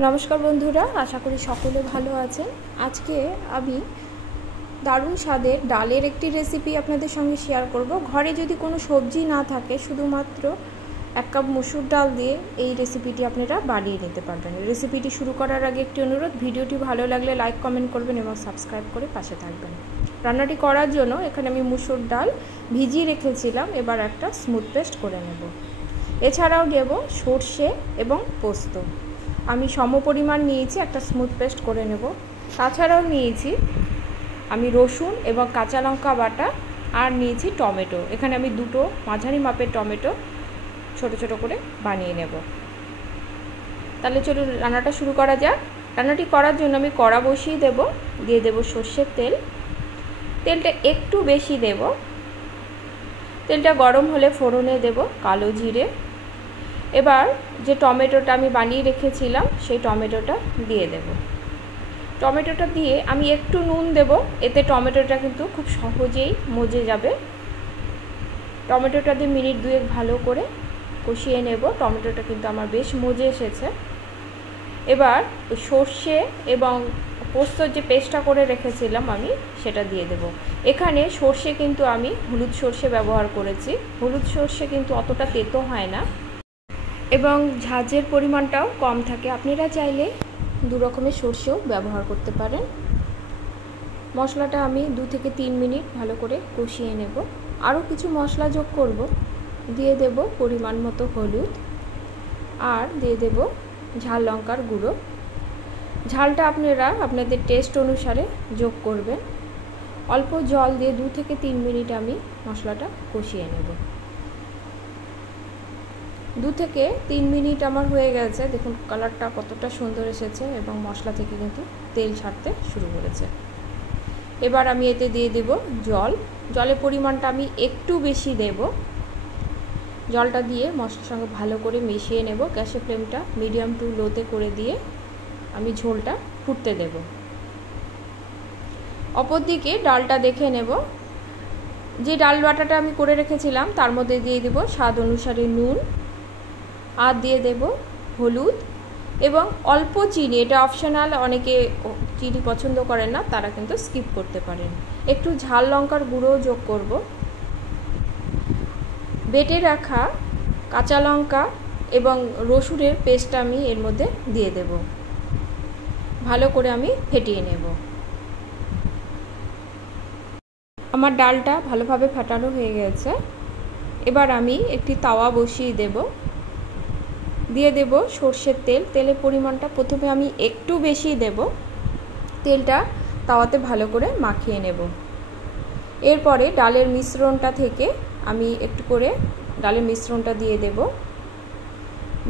নমস্কার বন্ধুরা, আশা করি সকলে ভালো আছেন। আজকে আমি দারুণ স্বাদের ডালের একটি রেসিপি আপনাদের সঙ্গে শেয়ার করব। ঘরে যদি কোনো সবজি না থাকে, শুধুমাত্র 1 কাপ মসুর ডাল দিয়ে এই রেসিপিটি আপনারা বানিয়ে নিতে পারবেন। রেসিপিটি শুরু করার আগে একটি অনুরোধ, ভিডিওটি ভালো লাগলে লাইক কমেন্ট করবেন এবং সাবস্ক্রাইব করে পাশে থাকবেন। রান্নাটি করার জন্য এখানে আমি মসুর ডাল ভিজিয়ে রেখেছিলাম, এবার একটা স্মুথ পেস্ট করে নেব। এছাড়াও দেব সর্ষে এবং পোস্ত। আমি সমপরিমাণ নিয়েছি, একটা স্মুথ পেস্ট করে নেব। তাছাড়াও নিয়েছি আমি রসুন এবং কাঁচা লঙ্কা বাটা, আর নিয়েছি টমেটো। এখানে আমি দুটো মাঝারি মাপের টমেটো ছোট ছোট করে বানিয়ে নেব। তাহলে চলুন রান্নাটা শুরু করা যাক। রান্নাটি করার জন্য আমি কড়া বসিয়ে দেব, দিয়ে দেব সর্ষের তেল। তেলটা একটু বেশি দেব। তেলটা গরম হলে ফোড়নে দেব কালো জিরে। এবার যে টমেটোটা আমি বানিয়ে রেখেছিলাম সেই টমেটোটা দিয়ে দেব। টমেটোটা দিয়ে আমি একটু নুন দেব, এতে টমেটোটা কিন্তু খুব সহজেই মজে যাবে। টমেটোটা দিয়ে মিনিট 2 ভালো করে কষিয়ে নেব। টমেটোটা কিন্তু আমার বেশ মজে এসেছে। এবার সর্ষে এবং পোস্তর যে পেস্টটা করে রেখেছিলাম আমি সেটা দিয়ে দেব। এখানে সর্ষে কিন্তু আমি হলুদ সর্ষে ব্যবহার করেছি। হলুদ সর্ষে কিন্তু অতটা তেতো হয় না এবং ঝাঁঝের পরিমাণটাও কম থাকে। আপনারা চাইলে 2 রকমের সর্ষেও ব্যবহার করতে পারেন। মশলাটা আমি 2 থেকে 3 মিনিট ভালো করে কষিয়ে নেব। আরও কিছু মশলা যোগ করব। দিয়ে দেব পরিমাণ মতো হলুদ, আর দিয়ে দেব ঝাল লঙ্কার গুঁড়ো। ঝালটা আপনারা আপনাদের টেস্ট অনুসারে যোগ করবেন। অল্প জল দিয়ে 2 থেকে 3 মিনিট আমি মশলাটা কষিয়ে নেব। 2 থেকে 3 মিনিট আমার হয়ে গেছে। দেখুন কালারটা কতটা সুন্দর এসেছে এবং মশলা থেকে কিন্তু তেল ছাড়তে শুরু করেছে। এবার আমি এতে দিয়ে দেব জল। জলের পরিমাণটা আমি একটু বেশি দেব। জলটা দিয়ে মশলার সঙ্গে ভালো করে মিশিয়ে নেব। গ্যাসের ফ্লেমটা মিডিয়াম টু লোতে করে দিয়ে আমি ঝোলটা ফুটতে দেব। অপরদিকে ডালটা দেখে নেব। যে ডাল বাটাটা আমি করে রেখেছিলাম তার মধ্যে দিয়ে দেব স্বাদ অনুসারে নুন, আর দিয়ে দেব হলুদ এবং অল্প চিনি। এটা অপশনাল, অনেকে চিনি পছন্দ করেন না, তারা কিন্তু স্কিপ করতে পারেন। একটু ঝাল লঙ্কার গুঁড়ো যোগ করব। বেটে রাখা কাঁচা লঙ্কা এবং রসুনের পেস্ট আমি এর মধ্যে দিয়ে দেব। ভালো করে আমি ফেটিয়ে নেব। আমার ডালটা ভালোভাবে ফেটানো হয়ে গেছে। এবার আমি একটি তাওয়া বসিয়ে দেব। দিয়ে দেব সর্ষের তেল। তেলের পরিমাণটা প্রথমে আমি একটু বেশি দেব। তেলটা তাওয়াতে ভালো করে মাখিয়ে নেব। এরপরে ডালের মিশ্রণটা থেকে আমি একটু করে ডালের মিশ্রণটা দিয়ে দেব,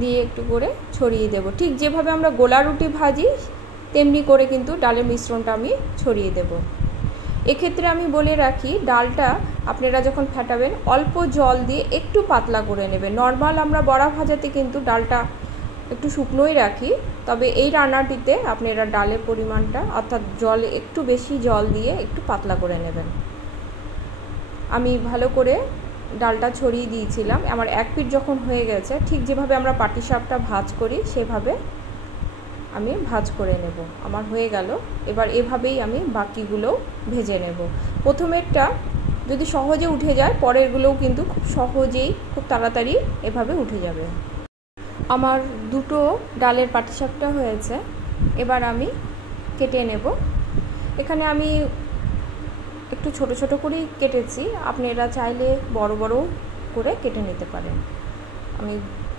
দিয়ে একটু করে ছড়িয়ে দেব। ঠিক যেভাবে আমরা গোলা রুটি ভাজি তেমনি করে কিন্তু ডালের মিশ্রণটা আমি ছড়িয়ে দেব। এক্ষেত্রে আমি বলে রাখি, ডালটা আপনারা যখন ফেটাবেন অল্প জল দিয়ে একটু পাতলা করে নেবেন। নর্মাল আমরা বড়া ভাজাতে কিন্তু ডালটা একটু শুকনোই রাখি, তবে এই রান্নাটিতে আপনারা ডালের পরিমাণটা অর্থাৎ জল একটু বেশি জল দিয়ে একটু পাতলা করে নেবেন। আমি ভালো করে ডালটা ছড়িয়ে দিয়েছিলাম। আমার 1 পিঠ যখন হয়ে গেছে, ঠিক যেভাবে আমরা পাটিসাপটা ভাজ করি সেভাবে আমি ভাজ করে নেব। আমার হয়ে গেল। এবার এভাবেই আমি বাকিগুলোও ভেজে নেব। প্রথমেরটা যদি সহজে উঠে যায়, পরেরগুলোও কিন্তু খুব সহজেই খুব তাড়াতাড়ি এভাবে উঠে যাবে। আমার 2টো ডালের পাটিসাপটা হয়েছে। এবার আমি কেটে নেব। এখানে আমি একটু ছোট ছোট করেই কেটেছি, আপনারা চাইলে বড় বড় করে কেটে নিতে পারেন।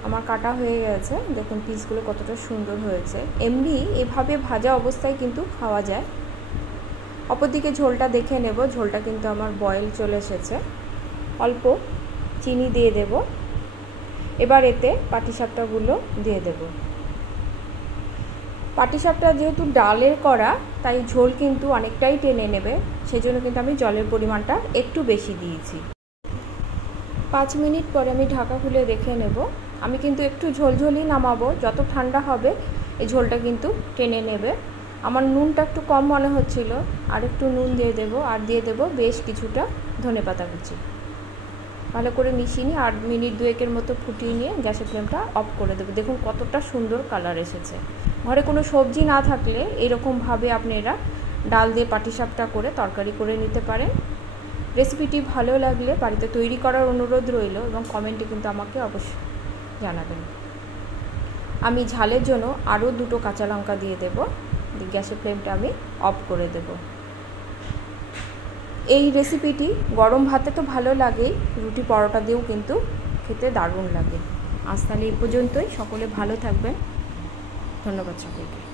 আমার কাটা হয়ে গেছে। দেখুন পিসগুলো কতটা সুন্দর হয়েছে। এমনি এভাবে ভাজা অবস্থায় কিন্তু খাওয়া যায়। অপরদিকে ঝোলটা দেখে নেব। ঝোলটা কিন্তু আমার বয়েল চলে এসেছে। অল্প চিনি দিয়ে দেব। এবার এতে পাটিসাপটাগুলো দিয়ে দেব। পাটিসাপটা যেহেতু ডালের করা, তাই ঝোল কিন্তু অনেকটাই টেনে নেবে, সেজন্য কিন্তু আমি জলের পরিমাণটা একটু বেশি দিয়েছি। 5 মিনিট পরে আমি ঢাকা খুলে দেখে নেব। আমি কিন্তু একটু ঝোলঝোলই নামাবো। যত ঠান্ডা হবে এই ঝোলটা কিন্তু টেনে নেবে। আমার নুনটা একটু কম মনে হচ্ছিল, আর একটু নুন দিয়ে দেব, আর দিয়ে দেব বেশ কিছুটা ধনেপাতা কুচি। ভালো করে মিশিয়ে নিয়ে 8 মিনিট 2 মতো ফুটিয়ে নিয়ে গ্যাসের ফ্লেমটা অফ করে দেবো। দেখুন কতটা সুন্দর কালার এসেছে। ঘরে কোনো সবজি না থাকলে এরকমভাবে আপনারা ডাল দিয়ে পাটিসাপটা করে তরকারি করে নিতে পারেন। রেসিপিটি ভালো লাগলে বাড়িতে তৈরি করার অনুরোধ রইল এবং কমেন্টে কিন্তু আমাকে অবশ্যই জানাবেন। আমি ঝালের জন্য আরও 2টো কাঁচা লঙ্কা দিয়ে দেব। গ্যাসের ফ্লেমটা আমি অফ করে দেব। এই রেসিপিটি গরম ভাতে তো ভালো লাগেই, রুটি পরোটা দিয়েও কিন্তু খেতে দারুণ লাগে। আজ তাহলে এই পর্যন্তই। সকলে ভালো থাকবেন। ধন্যবাদ সকলকে।